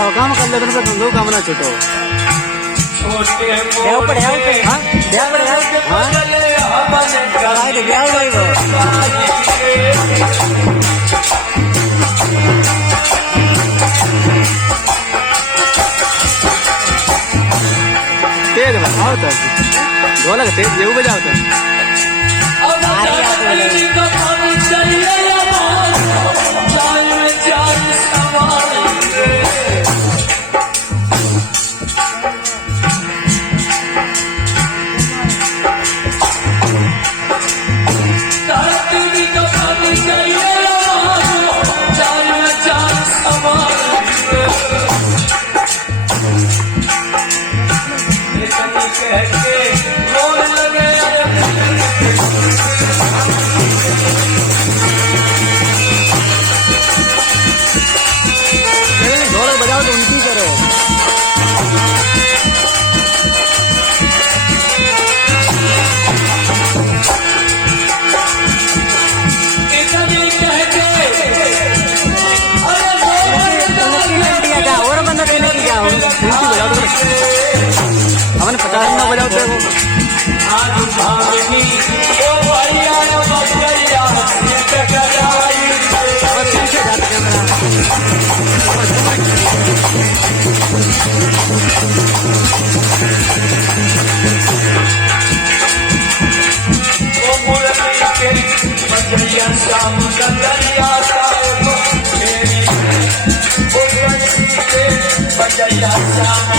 काम कर ले तो तुम लोग काम ना छूटो देव पड़े आओ पे हां देव पड़े आओ हां कराए के गया भाई वो तेज बजाओ तो ढोलक तेज जेऊ बजाओ तो हमने 50 में बजाते हो Bajaya